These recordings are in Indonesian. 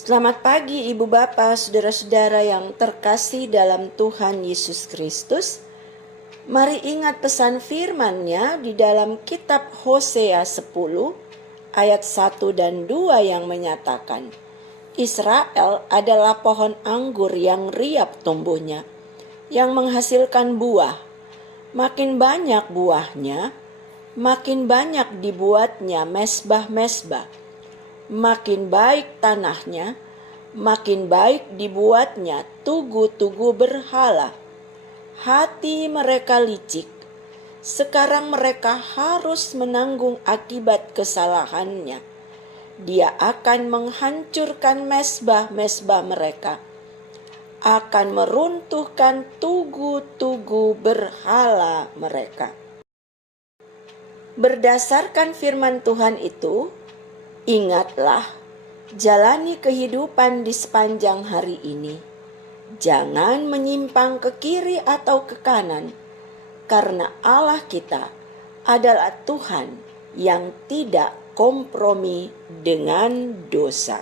Selamat pagi Ibu Bapak, Saudara-saudara yang terkasih dalam Tuhan Yesus Kristus. Mari ingat pesan firman-Nya di dalam kitab Hosea 10 ayat 1 dan 2 yang menyatakan, Israel adalah pohon anggur yang riap tumbuhnya, yang menghasilkan buah. Makin banyak buahnya, makin banyak dibuatnya mesbah-mesbah. Makin baik tanahnya, makin baik dibuatnya tugu-tugu berhala. Hati mereka licik, sekarang mereka harus menanggung akibat kesalahannya. Dia akan menghancurkan mesbah-mesbah mereka, akan meruntuhkan tugu-tugu berhala mereka. Berdasarkan firman Tuhan itu, ingatlah, jalani kehidupan di sepanjang hari ini. Jangan menyimpang ke kiri atau ke kanan, karena Allah kita adalah Tuhan yang tidak kompromi dengan dosa.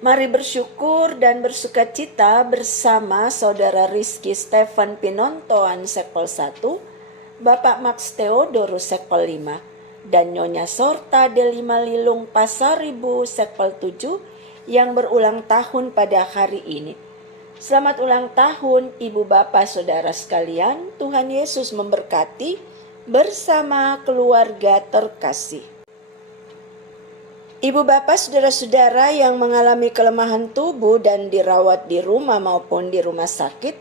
Mari bersyukur dan bersukacita bersama Saudara Rizky Stefan Pinontoan Sekpol 1, Bapak Max Theodorus Sekpol 5, dan Nyonya Sorta Delima Lilung Pasaribu Sekpol 7 yang berulang tahun pada hari ini. Selamat ulang tahun Ibu Bapak Saudara sekalian. Tuhan Yesus memberkati bersama keluarga terkasih. Ibu Bapak Saudara-saudara yang mengalami kelemahan tubuh dan dirawat di rumah maupun di rumah sakit,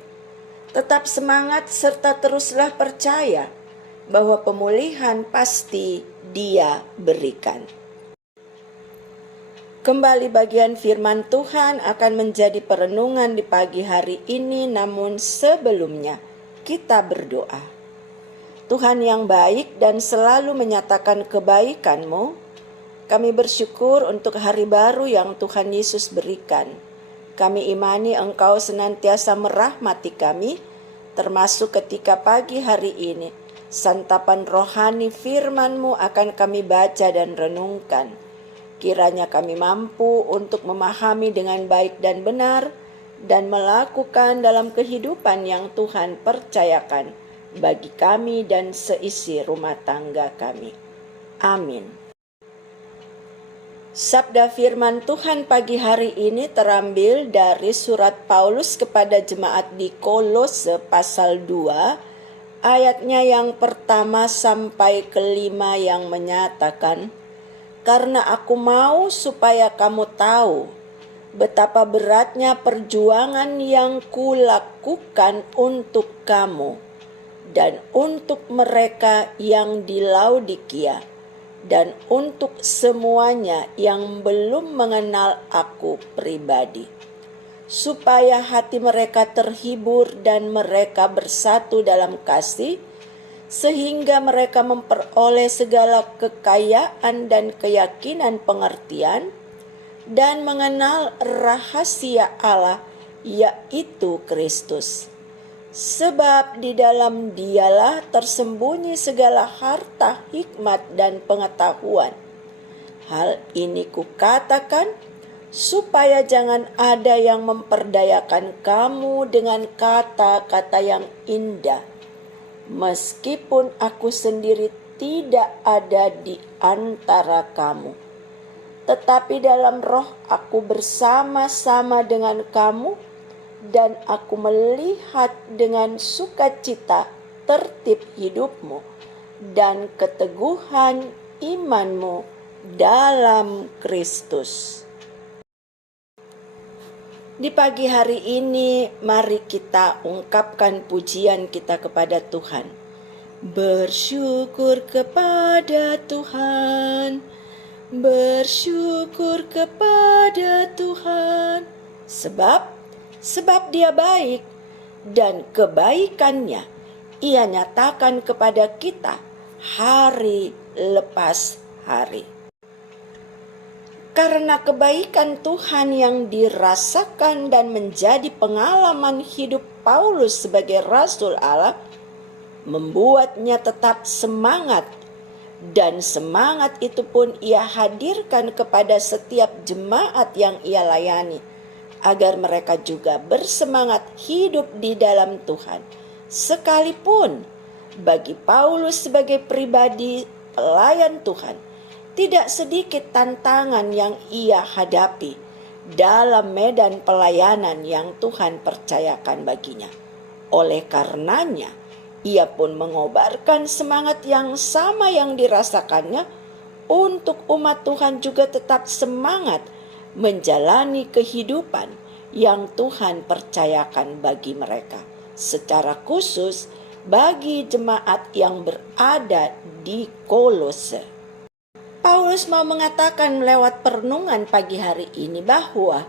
tetap semangat serta teruslah percaya bahwa pemulihan pasti Dia berikan. Kembali bagian firman Tuhan akan menjadi perenungan di pagi hari ini, namun sebelumnya kita berdoa. Tuhan yang baik dan selalu menyatakan kebaikan-Mu, kami bersyukur untuk hari baru yang Tuhan Yesus berikan. Kami imani Engkau senantiasa merahmati kami, termasuk ketika pagi hari ini santapan rohani firman-Mu akan kami baca dan renungkan. Kiranya kami mampu untuk memahami dengan baik dan benar dan melakukan dalam kehidupan yang Tuhan percayakan bagi kami dan seisi rumah tangga kami. Amin. Sabda firman Tuhan pagi hari ini terambil dari surat Paulus kepada jemaat di Kolose pasal 2, ayatnya yang pertama sampai kelima yang menyatakan, karena aku mau supaya kamu tahu betapa beratnya perjuangan yang kulakukan untuk kamu dan untuk mereka yang di Laodikia dan untuk semuanya yang belum mengenal aku pribadi, supaya hati mereka terhibur dan mereka bersatu dalam kasih, sehingga mereka memperoleh segala kekayaan dan keyakinan pengertian, dan mengenal rahasia Allah, yaitu Kristus. Sebab di dalam Dialah tersembunyi segala harta, hikmat, dan pengetahuan. Hal ini kukatakan, supaya jangan ada yang memperdayakan kamu dengan kata-kata yang indah, meskipun aku sendiri tidak ada di antara kamu. Tetapi dalam roh aku bersama-sama dengan kamu, dan aku melihat dengan sukacita tertib hidupmu dan keteguhan imanmu dalam Kristus. Di pagi hari ini, mari kita ungkapkan pujian kita kepada Tuhan. Bersyukur kepada Tuhan, bersyukur kepada Tuhan. Sebab Dia baik, dan kebaikannya Ia nyatakan kepada kita hari lepas hari. Karena kebaikan Tuhan yang dirasakan dan menjadi pengalaman hidup Paulus sebagai Rasul Allah, membuatnya tetap semangat Dan semangat itu pun ia hadirkan kepada setiap jemaat yang ia layani, agar mereka juga bersemangat hidup di dalam Tuhan. Sekalipun bagi Paulus sebagai pribadi pelayan Tuhan, tidak sedikit tantangan yang ia hadapi dalam medan pelayanan yang Tuhan percayakan baginya. Oleh karenanya, ia pun mengobarkan semangat yang sama yang dirasakannya untuk umat Tuhan juga tetap semangat menjalani kehidupan yang Tuhan percayakan bagi mereka. Secara khusus bagi jemaat yang berada di Kolose. Paulus mau mengatakan lewat perenungan pagi hari ini bahwa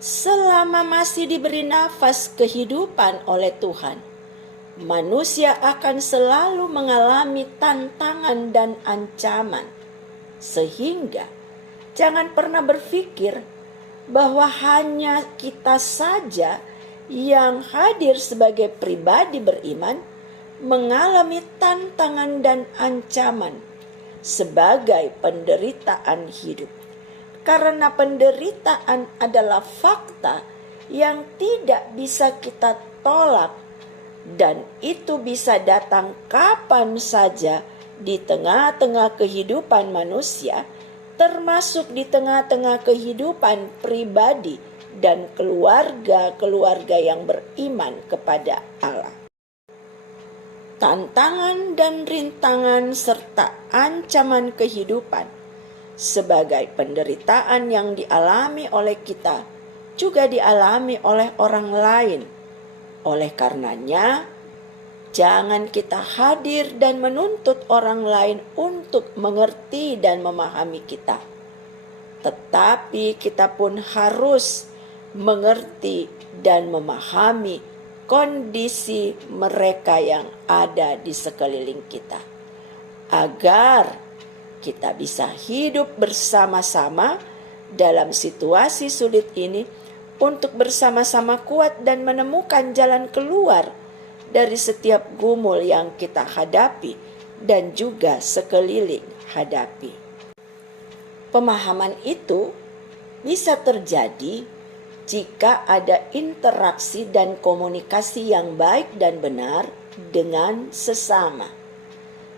selama masih diberi nafas kehidupan oleh Tuhan, manusia akan selalu mengalami tantangan dan ancaman. Sehingga jangan pernah berpikir bahwa hanya kita saja yang hadir sebagai pribadi beriman mengalami tantangan dan ancaman sebagai penderitaan hidup. Karena penderitaan adalah fakta yang tidak bisa kita tolak, dan itu bisa datang kapan saja di tengah-tengah kehidupan manusia, termasuk di tengah-tengah kehidupan pribadi dan keluarga-keluarga yang beriman kepada Allah. Tantangan dan rintangan serta ancaman kehidupan sebagai penderitaan yang dialami oleh kita juga dialami oleh orang lain. Oleh karenanya, jangan kita hadir dan menuntut orang lain untuk mengerti dan memahami kita. Tetapi kita pun harus mengerti dan memahami kondisi mereka yang ada di sekeliling kita, agar kita bisa hidup bersama-sama dalam situasi sulit ini, untuk bersama-sama kuat dan menemukan jalan keluar dari setiap gumul yang kita hadapi dan juga sekeliling hadapi. Pemahaman itu bisa terjadi jika ada interaksi dan komunikasi yang baik dan benar dengan sesama.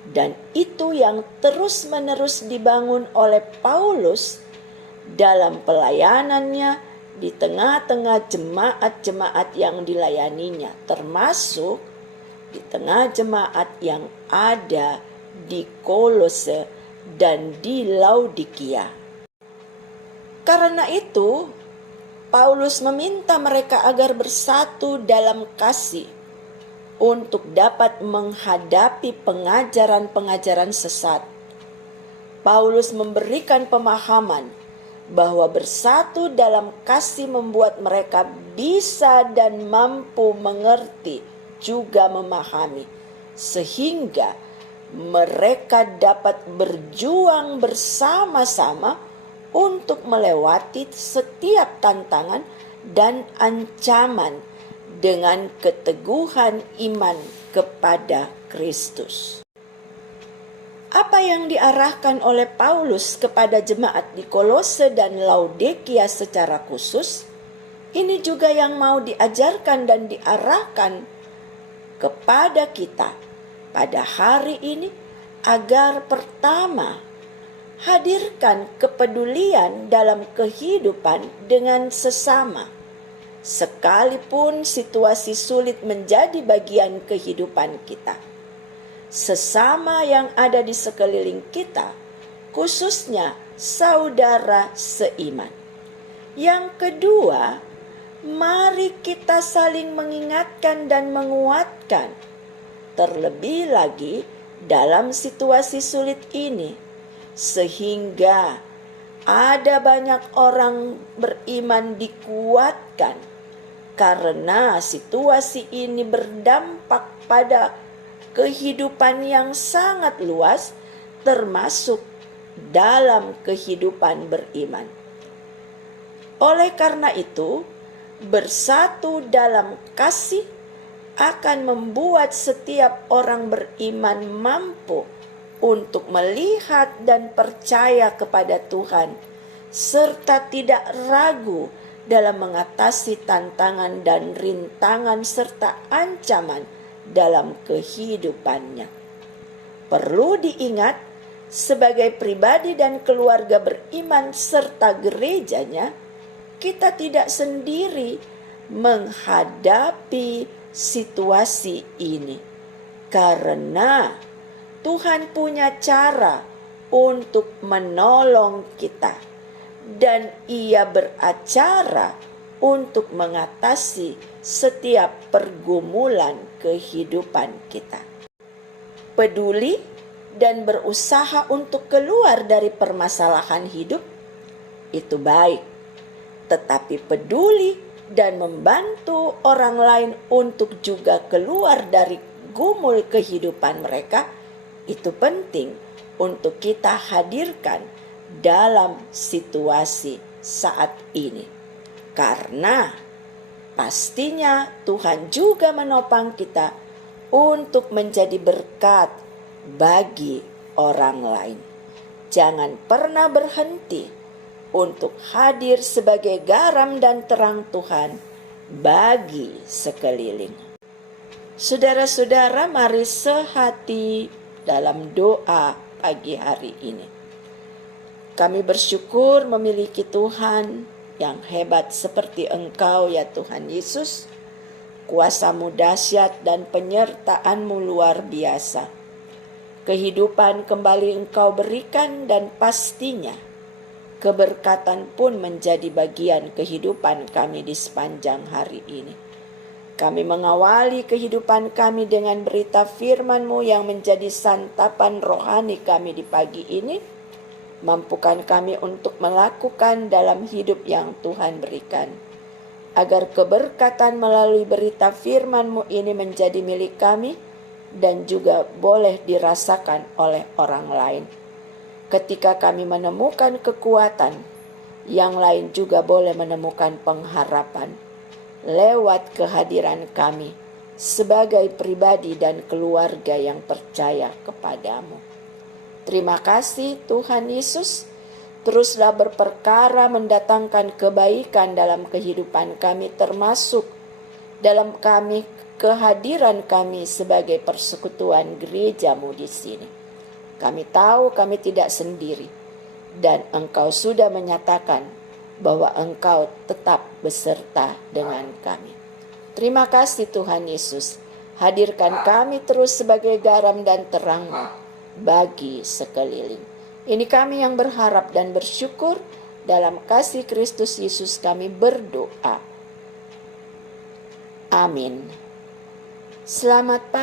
Dan itu yang terus-menerus dibangun oleh Paulus dalam pelayanannya di tengah-tengah jemaat-jemaat yang dilayaninya, termasuk di tengah jemaat yang ada di Kolose dan di Laodikia. Karena itu, Paulus meminta mereka agar bersatu dalam kasih untuk dapat menghadapi pengajaran-pengajaran sesat. Paulus memberikan pemahaman bahwa bersatu dalam kasih membuat mereka bisa dan mampu mengerti juga memahami, sehingga mereka dapat berjuang bersama-sama untuk melewati setiap tantangan dan ancaman dengan keteguhan iman kepada Kristus. Apa yang diarahkan oleh Paulus kepada jemaat di Kolose dan Laodikia secara khusus, ini juga yang mau diajarkan dan diarahkan kepada kita pada hari ini, agar pertama, hadirkan kepedulian dalam kehidupan dengan sesama. Sekalipun situasi sulit menjadi bagian kehidupan kita, sesama yang ada di sekeliling kita, khususnya saudara seiman. Yang kedua, mari kita saling mengingatkan dan menguatkan, terlebih lagi dalam situasi sulit ini, sehingga ada banyak orang beriman dikuatkan, karena situasi ini berdampak pada kehidupan yang sangat luas, termasuk dalam kehidupan beriman. Oleh karena itu, bersatu dalam kasih akan membuat setiap orang beriman mampu untuk melihat dan percaya kepada Tuhan, serta tidak ragu dalam mengatasi tantangan dan rintangan serta ancaman dalam kehidupannya. Perlu diingat, sebagai pribadi dan keluarga beriman serta gerejanya, kita tidak sendiri menghadapi situasi ini, karena Tuhan punya cara untuk menolong kita, dan Ia beracara untuk mengatasi setiap pergumulan kehidupan kita. Peduli dan berusaha untuk keluar dari permasalahan hidup itu baik, tetapi peduli dan membantu orang lain untuk juga keluar dari gumul kehidupan mereka itu penting untuk kita hadirkan dalam situasi saat ini, karena pastinya Tuhan juga menopang kita untuk menjadi berkat bagi orang lain. Jangan pernah berhenti untuk hadir sebagai garam dan terang Tuhan bagi sekeliling. Saudara-saudara, mari sehati dalam doa pagi hari ini. Kami bersyukur memiliki Tuhan yang hebat seperti Engkau ya Tuhan Yesus. Kuasa-Mu dahsyat dan penyertaan-Mu luar biasa. Kehidupan kembali Engkau berikan, dan pastinya keberkatan pun menjadi bagian kehidupan kami di sepanjang hari ini. Kami mengawali kehidupan kami dengan berita firman-Mu yang menjadi santapan rohani kami di pagi ini. Mampukan kami untuk melakukan dalam hidup yang Tuhan berikan, agar keberkatan melalui berita firman-Mu ini menjadi milik kami dan juga boleh dirasakan oleh orang lain. Ketika kami menemukan kekuatan, yang lain juga boleh menemukan pengharapan lewat kehadiran kami sebagai pribadi dan keluarga yang percaya kepadamu. Terima kasih Tuhan Yesus. Teruslah berperkara mendatangkan kebaikan dalam kehidupan kami, termasuk dalam kehadiran kami sebagai persekutuan gereja-Mu di sini. Kami tahu kami tidak sendiri, dan Engkau sudah menyatakan bahwa Engkau tetap beserta dengan kami. Terima kasih Tuhan Yesus. Hadirkan kami terus sebagai garam dan terang-Mu bagi sekeliling. Ini kami yang berharap dan bersyukur, dalam kasih Kristus Yesus kami berdoa. Amin. Selamat pagi.